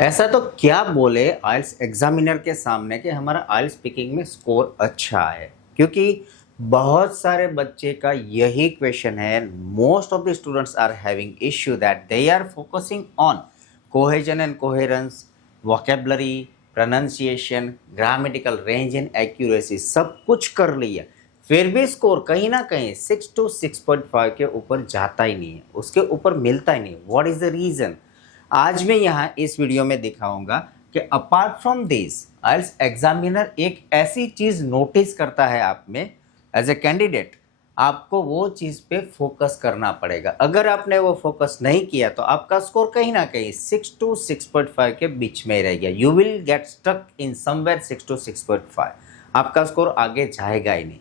ऐसा तो क्या बोले आइल्स एग्जामिनर के सामने कि हमारा आइल्स स्पीकिंग में स्कोर अच्छा है, क्योंकि बहुत सारे बच्चे का यही क्वेश्चन है। Most of the students are having issue that they are focusing on cohesion and coherence, vocabulary, pronunciation, grammatical range and accuracy, सब कुछ कर लिया, फिर भी स्कोर कहीं ना कहीं 6 to 6.5 के ऊपर जाता ही नहीं है, उसके ऊपर मिलता ही नहीं। What is the reason? आज मैं यहाँ इस वीडियो में दिखाऊंगा कि apart from this IELTS examiner एक ऐसी चीज़ नोटिस करता है आप में एज ए कैंडिडेट, आपको वो चीज़ पे फोकस करना पड़ेगा। अगर आपने वो फोकस नहीं किया तो आपका स्कोर कहीं ना कहीं 6 to 6.5 के बीच में ही रह गया। You will get stuck in somewhere 6 to 6.5, आपका स्कोर आगे जाएगा ही नहीं।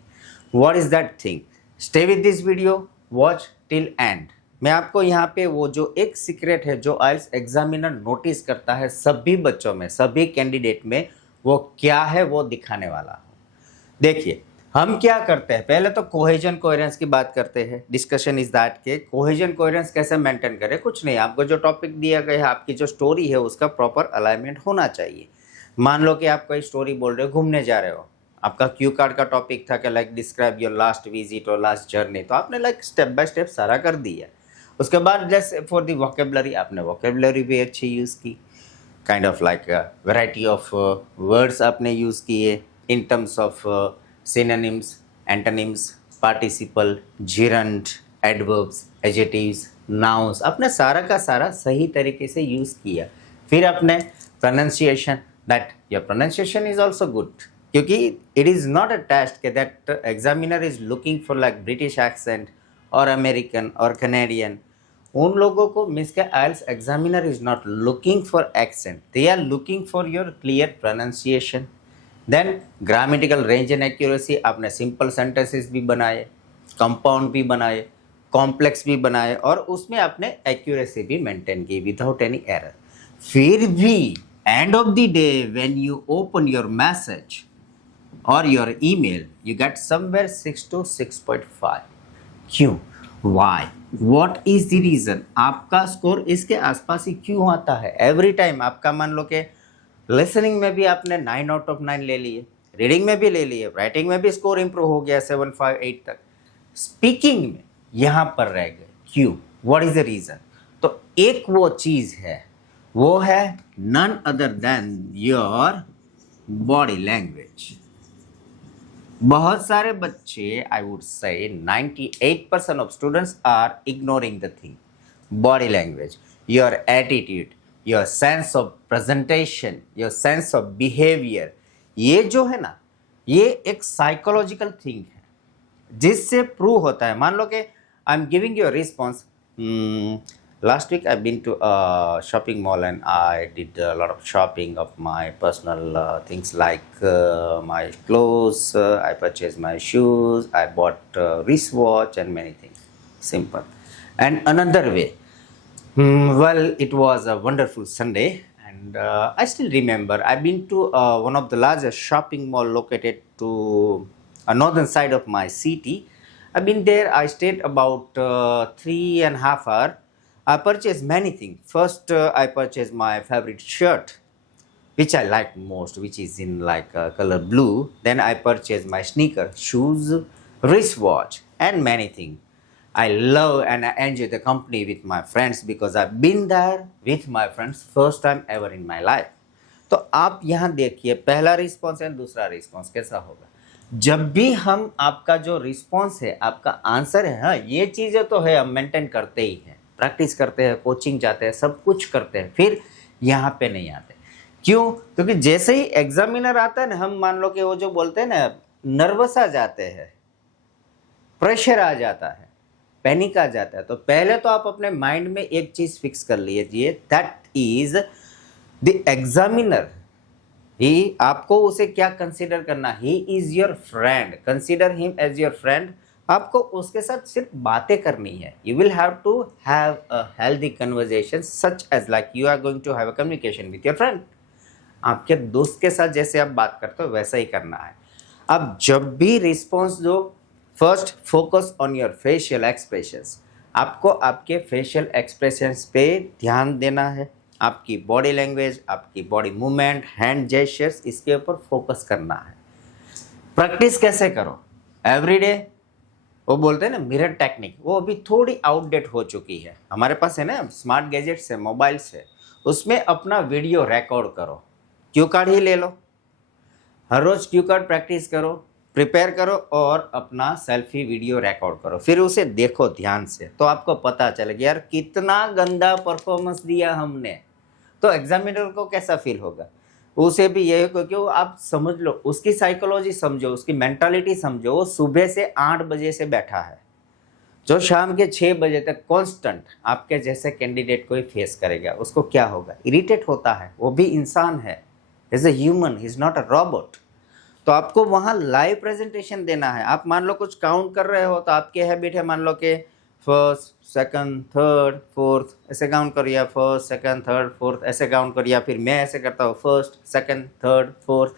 What is that thing? Stay with this video, watch till end. मैं आपको यहाँ पे वो जो एक सीक्रेट है जो आइल्स एग्जामिनर नोटिस करता है सभी बच्चों में, सभी कैंडिडेट में, वो क्या है वो दिखाने वाला हूँ। देखिए, हम क्या करते हैं, पहले तो कोहेजन कोहेरेंस की बात करते हैं। डिस्कशन इज दैट के कोहेजन कोहेरेंस कैसे मेंटेन करें। कुछ नहीं, आपको जो टॉपिक दिया गया है, आपकी जो स्टोरी है, उसका प्रॉपर अलाइनमेंट होना चाहिए। मान लो कि आप कोई स्टोरी बोल रहे हो, घूमने जा रहे हो, आपका क्यू कार्ड का टॉपिक था कि like describe your last visit और लास्ट जर्नी, तो आपने लाइक स्टेप बाय स्टेप सारा कर दिया। उसके बाद जैसे फॉर दी वोकेबलरी, आपने वोकेबलरी भी अच्छी यूज़ की, kind of like variety of words आपने यूज़ किए in terms of synonyms, antonyms, participle, gerund, adverbs, adjectives, nouns, आपने सारा का सारा सही तरीके से यूज़ किया। फिर आपने pronunciation, that your pronunciation is also good, क्योंकि it is not a test के that examiner is looking for like British accent और अमेरिकन और कैनेडियन। उन लोगों को मीन्स के IELTS examiner is not looking for accent, they are looking for your clear pronunciation. Then grammatical range and accuracy, आपने simple sentences भी बनाए, compound भी बनाए, कॉम्प्लेक्स भी बनाए, और उसमें आपने एक्यूरेसी भी मेंटेन की विदाउट एनी एरर। फिर भी end of the day when you open your message और your email, you get somewhere 6 to 6.5। क्यों? Why? What is the reason? आपका स्कोर इसके आसपास ही क्यों आता है एवरी टाइम? आपका मान लो कि लिसनिंग में भी आपने 9 out of 9 ले लिए, रीडिंग में भी ले लिए, राइटिंग में भी स्कोर इंप्रूव हो गया 7, 5, 8 तक, स्पीकिंग में यहाँ पर रह गए। क्यों? What is the reason? तो एक वो चीज है, वो है none other than your body language. बहुत सारे बच्चे, I would say 98% of students are ignoring the thing, body language, your attitude, your sense of presentation, your sense of behaviour. ये जो है ना, ये एक साइकोलॉजिकल थिंग है जिससे प्रूव होता है। मान लो कि I am giving you a response, last week I've been to a shopping mall and I did a lot of shopping of my personal things like my clothes, I purchased my shoes, I bought wristwatch and many things. Simple. And another way, well, it was a wonderful Sunday and I still remember I've been to one of the largest shopping mall located to a northern side of my city. I've been there, I stayed about 3.5 hours. I purchased many things. First, I purchased my favorite shirt, which I like most, which is in like color blue. Then I purchased my sneaker, shoes, wristwatch, and many things. I love and I enjoy the company with my friends because I've been there with my friends first time ever in my life. तो आप यहाँ देखिए पहला response है, दूसरा response कैसा होगा। जब भी हम आपका जो रिस्पॉन्स है, आपका आंसर है, हाँ ये चीज़ें तो है, हम मेंटेन करते ही हैं, प्रैक्टिस करते हैं, कोचिंग जाते हैं, सब कुछ करते हैं, फिर यहाँ पे नहीं आते। क्यों? क्योंकि जैसे ही एग्जामिनर आता है ना, हम मान लो कि वो जो बोलते हैं ना, नर्वस आ जाते हैं, प्रेशर आ जाता है, पैनिक आ जाता है। तो पहले तो आप अपने माइंड में एक चीज़ फिक्स कर लीजिए, that is the examiner. He, आपको उसे क्या कंसीडर करना, he is your friend, consider him as your friend. आपको उसके साथ सिर्फ बातें करनी है। You will have to have a healthy conversation such as like you are going to have a communication with your friend. आपके दोस्त के साथ जैसे आप बात करते हो वैसा ही करना है। अब जब भी रिस्पॉन्स दो, first focus on your facial expressions. आपको आपके फेशियल एक्सप्रेशंस पे ध्यान देना है। आपकी बॉडी लैंग्वेज, आपकी बॉडी मूवमेंट, हैंड जेस्चर्स, इसके ऊपर फोकस करना है। प्रैक्टिस कैसे करो? एवरीडे। वो बोलते हैं ना मिरर टेक्निक, वो अभी थोड़ी आउटडेट हो चुकी है। हमारे पास है ना स्मार्ट गैजेट्स है, मोबाइल्स है, उसमें अपना वीडियो रिकॉर्ड करो। क्यू कार्ड ही ले लो, हर रोज़ क्यू कार्ड प्रैक्टिस करो, प्रिपेयर करो और अपना सेल्फी वीडियो रिकॉर्ड करो, फिर उसे देखो ध्यान से, तो आपको पता चलेगा यार कितना गंदा परफॉर्मेंस दिया हमने। तो एग्जामिनर को कैसा फील होगा? उसे भी यही, क्योंकि वो आप समझ लो, उसकी साइकोलॉजी समझो, उसकी मेंटालिटी समझो। वो सुबह से 8 बजे से बैठा है, जो शाम के 6 बजे तक कांस्टेंट आपके जैसे कैंडिडेट को ही फेस करेगा, उसको क्या होगा? इरिटेट होता है, वो भी इंसान है, is a human, is not a robot. तो आपको वहाँ लाइव प्रेजेंटेशन देना है। आप मान लो कुछ काउंट कर रहे हो, तो आपकी हैबिट है मान लो कि फर्स्ट, सेकंड, थर्ड, फोर्थ, ऐसे काउंट करिए, फर्स्ट, सेकंड, थर्ड, फोर्थ, ऐसे काउंट करिए। फिर मैं ऐसे करता हूँ, फर्स्ट, सेकंड, थर्ड, फोर्थ।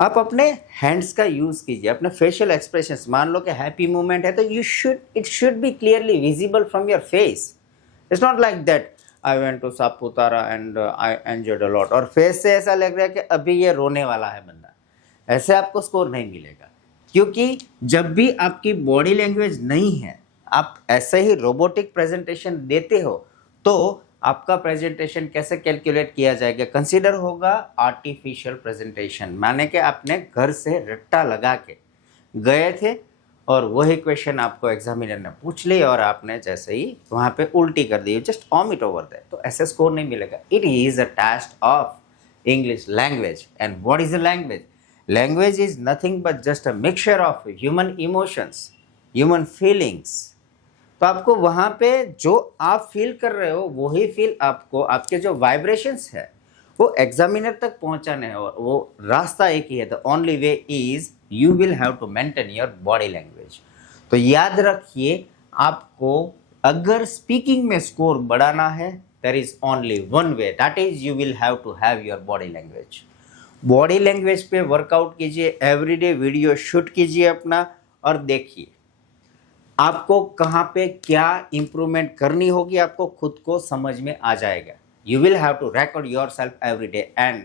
आप अपने हैंड्स का यूज़ कीजिए, अपने फेशियल एक्सप्रेशंस। मान लो कि हैप्पी मोमेंट है तो it should be clearly visible from your face. It's not like that I went to Saputara and I enjoyed a lot, और फेस से ऐसा लग रहा है कि अभी ये रोने वाला है बंदा। ऐसे आपको स्कोर नहीं मिलेगा, क्योंकि जब भी आपकी बॉडी लैंग्वेज नहीं है, आप ऐसे ही रोबोटिक प्रेजेंटेशन देते हो, तो आपका प्रेजेंटेशन कैसे कैलकुलेट किया जाएगा? कंसीडर होगा आर्टिफिशियल प्रेजेंटेशन, माने कि आपने घर से रट्टा लगा के गए थे और वही क्वेश्चन आपको एग्जामिनर ने पूछ लिया और आपने जैसे ही वहाँ पे उल्टी कर दी, जस्ट वॉमिट ओवर दैट, तो ऐसे स्कोर नहीं मिलेगा। It is a test of English language. And what is a language? Language is nothing but just a mixture of human emotions, human feelings. तो आपको वहाँ पे जो आप फील कर रहे हो वही फील आपको, आपके जो वाइब्रेशंस है वो एग्जामिनर तक पहुँचाने हैं, और वो रास्ता एक ही है। The only way is you will have to maintain your body language. तो याद रखिए, आपको अगर स्पीकिंग में स्कोर बढ़ाना है, there is only one way, that is you will have to have your body language. Body language पे workout कीजिए, एवरीडे वीडियो शूट कीजिए अपना, और देखिए आपको कहाँ पे क्या इम्प्रूवमेंट करनी होगी, आपको खुद को समझ में आ जाएगा। You will have to record your self every day and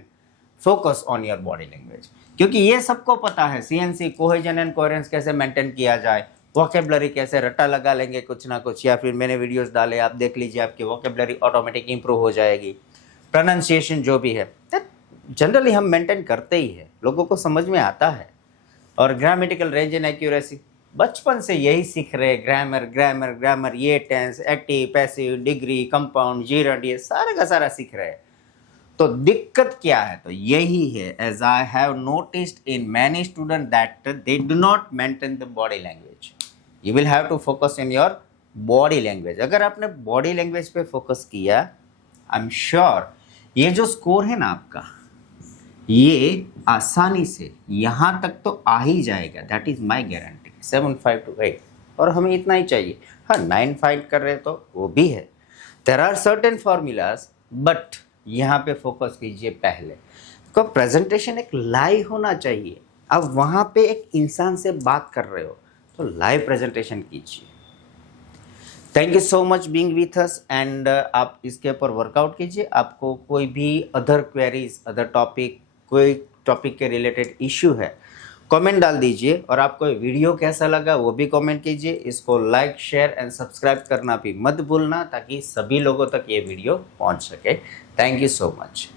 focus on your body language, क्योंकि ये सबको पता है सीएनसी, कोहेजन एंड कोहेरेंस कैसे मेंटेन किया जाए, वोकेबलरी कैसे रट्टा लगा लेंगे कुछ ना कुछ, या फिर मैंने वीडियोस डाले, आप देख लीजिए, आपकी वोकेबलरी ऑटोमेटिक इंप्रूव हो जाएगी। प्रोनाउंसिएशन जो भी है जनरली हम मेंटेन करते ही है, लोगों को समझ में आता है। और ग्रामेटिकल रेंज एंड एक्यूरेसी बचपन से यही सीख रहे, ग्रामर ग्रामर ग्रामर, ये tense, active, passive, degree, compound, gerund, ये सारा का सारा सीख रहे हैं। तो दिक्कत क्या है? तो यही है, as I have noticed in many student that they do not maintain the body language. You will have to focus in your body language. अगर आपने बॉडी लैंग्वेज पे फोकस किया, आई एम श्योर ये जो स्कोर है ना आपका, ये आसानी से यहाँ तक तो आ ही जाएगा। That is my guarantee, 7.5 to 8। और हमें इतना ही चाहिए। हाँ, 9.5 कर रहे तो वो भी है। There are certain formulas, but यहाँ पे फोकस कीजिए पहले। तो प्रेजेंटेशन एक लाइव होना चाहिए। अब वहाँ पे एक इंसान से बात कर रहे हो तो लाइव प्रेजेंटेशन कीजिए। Thank you so much being with us, and आप इसके ऊपर वर्कआउट कीजिए। आपको कोई भी अदर क्वेरीज, अदर टॉपिक, कोई टॉपिक के रिलेटेड इश्यू है, कमेंट डाल दीजिए। और आपको वीडियो कैसा लगा वो भी कमेंट कीजिए। इसको लाइक, शेयर एंड सब्सक्राइब करना भी मत भूलना, ताकि सभी लोगों तक ये वीडियो पहुंच सके। Thank you so much.